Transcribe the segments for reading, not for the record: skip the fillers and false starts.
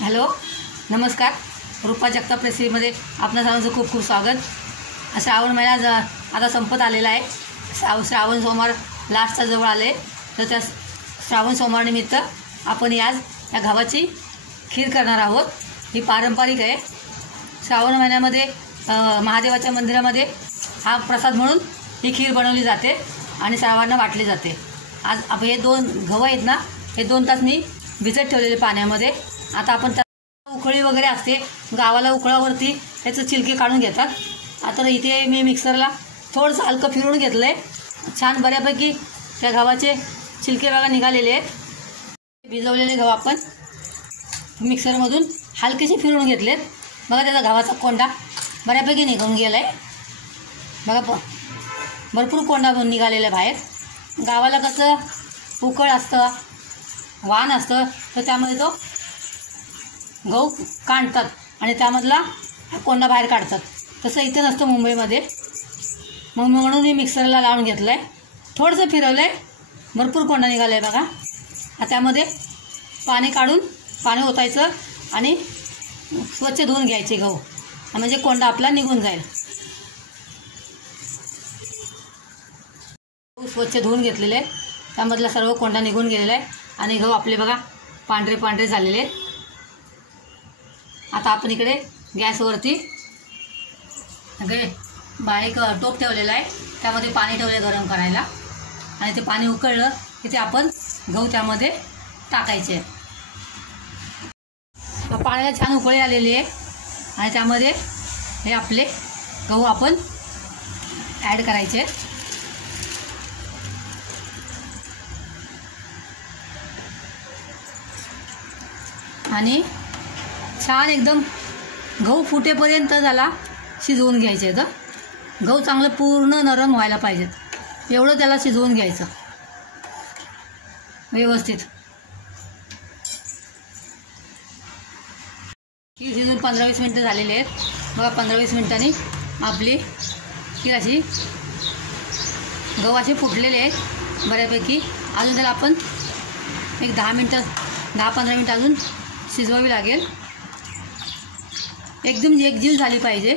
Hello नमस्कार. रूपा जगताप रेसिपीमध्ये आपणा सर्वांचं खूप खूप स्वागत. श्रावण महिना आता संपत आलेला आहे. श्रावण सोमवार लास्टच्या जवळ आले, तर त्या श्रावण सोमवारनिमित्त आपण आज या गव्हाची खीर करणार आहोत. ही पारंपरिक आहे. श्रावण महिन्यामध्ये महादेवाच्या मंदिरामध्ये हा प्रसाद म्हणून ही खीर बनवली जाते आणि सर्वांना वाटली जाते. आज हे दोन गहू आहेत ना, हे 2 तास मी भिजत ठेवलेले पाण्यामध्ये. आता आपण उकळी वगैरे असते गावाला, उकळावरती त्याचं छिलके काढून घेतात. आता इथे मी मिक्सरला थोडंसं हलकं फिरवून घेतलं आहे. छान बऱ्यापैकी त्या गव्हाचे छिलके बघा निघालेले आहेत. भिजवलेले गहू आपण मिक्सरमधून हलकेसे फिरवून घेतलेत. बघा त्याचा गव्हाचा कोंडा बऱ्यापैकी निघून गेला आहे. बघा भरपूर कोंडा निघालेला आहे बाहेर. गावाला कसं उकळ असतं, वाण असतं, तर त्यामध्ये तो गहू काढतात आणि त्यामधला कोंडा बाहेर काढतात. तसं इथे नसतं मुंबईमध्ये. म्हणून मी मिक्सरला लावून घेतलं आहे. थोडंसं फिरवलं आहे, भरपूर कोंडा निघाला आहे बघा. त्यामध्ये पाणी काढून पाणी ओतायचं आणि स्वच्छ धुवून घ्यायचे गहू, म्हणजे कोंडा आपला निघून जाईल. स्वच्छ धुवून घेतलेले आहे, त्यामधला सर्व कोंडा निघून गेलेला आहे आणि गहू आपले बघा पांढरे पांढरे झालेले आहेत. आता आपण इकडे गॅसवरती बारीक टोप ठेवलेला आहे. त्यामध्ये पाणी ठेवले गरम करायला आणि ते पाणी उकळलं की ते आपण गहू त्यामध्ये टाकायचे. पाण्याला छान उकळी आलेली आहे आणि त्यामध्ये हे आपले गहू आपण ॲड करायचे. आणि छान एकदम गहू फुटेपर्यंत त्याला शिजवून घ्यायचे. तर गहू चांगलं पूर्ण नरम व्हायला पाहिजेत, एवढं त्याला शिजवून घ्यायचं व्यवस्थित. खीर शिजून 15-20 मिनटं झालेली आहेत. बघा 15-20 मिनटांनी आपली खीर अशी गहू असे फुटलेले आहेत बऱ्यापैकी. अजून त्याला आपण एक 10-15 मिनटं अजून शिजवावी लागेल. एकदम एकजीव झाली पाहिजे.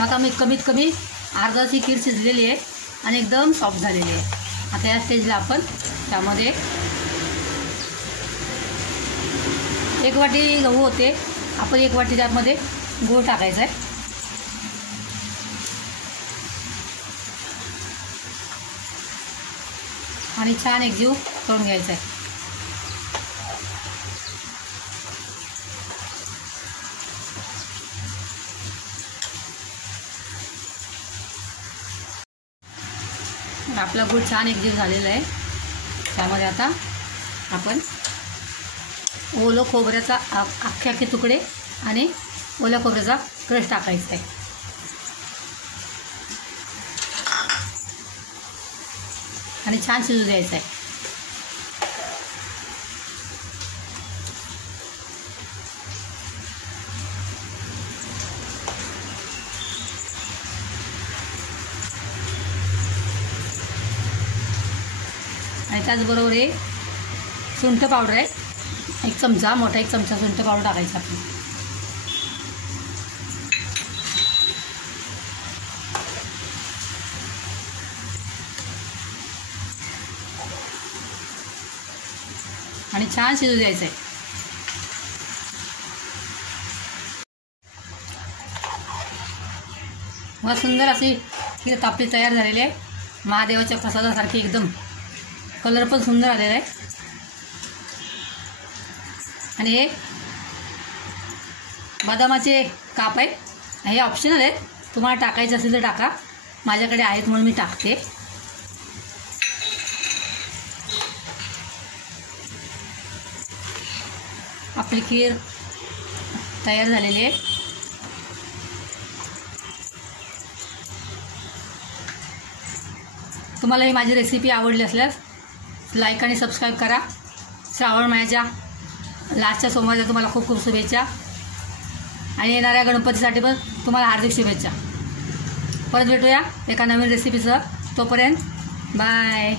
आता मी कमीत कमी अर्धाची खीर शिजलेली आहे आणि एकदम सॉफ्ट झालेली आहे. आता या स्टेजला आपण त्यामध्ये 1 वाटी गहू होते, आपण 1 वाटी त्यामध्ये गूळ टाकायचा आहे. आणि छान एकजीव करून घ्यायचा आहे. आपला गूळ छान एकजीव झालेला आहे. त्यामध्ये आता आपण ओलं खोबऱ्याचा अख्खे तुकडे आणि ओल्या खोबऱ्याचा क्रश टाकायचा आहे. आणि छान शिजू द्यायचं आहे. आणि त्याचबरोबर हे सुंठ पावडर आहे, 1 चमचा, मोठा 1 चमचा सुंठ पावडर टाकायचा आपण. आणि छान शिजू द्यायचं आहे. मग सुंदर अशी खीर तापली तयार झालेली आहे. महादेवाच्या प्रसादासारखी एकदम कलर पण सुंदर आलेला आहे. आणि हे बदामाचे काप आहेत, हे ऑप्शनल आहेत, तुम्हाला टाकायचे असेल तर टाका. माझ्याकडे आहेत म्हणून मी टाकते. आपली खीर तयार झालेली आहे. तुम्हाला ही माझी रेसिपी आवडली असल्यास लाईक आणि सबस्क्राईब करा. श्रावण महिन्याच्या लास्टच्या सोमवारच्या तुम्हाला खूप खूप शुभेच्छा आणि येणाऱ्या गणपतीसाठी पण तुम्हाला हार्दिक शुभेच्छा. परत भेटूया एका नवीन रेसिपीसह. तोपर्यंत बाय.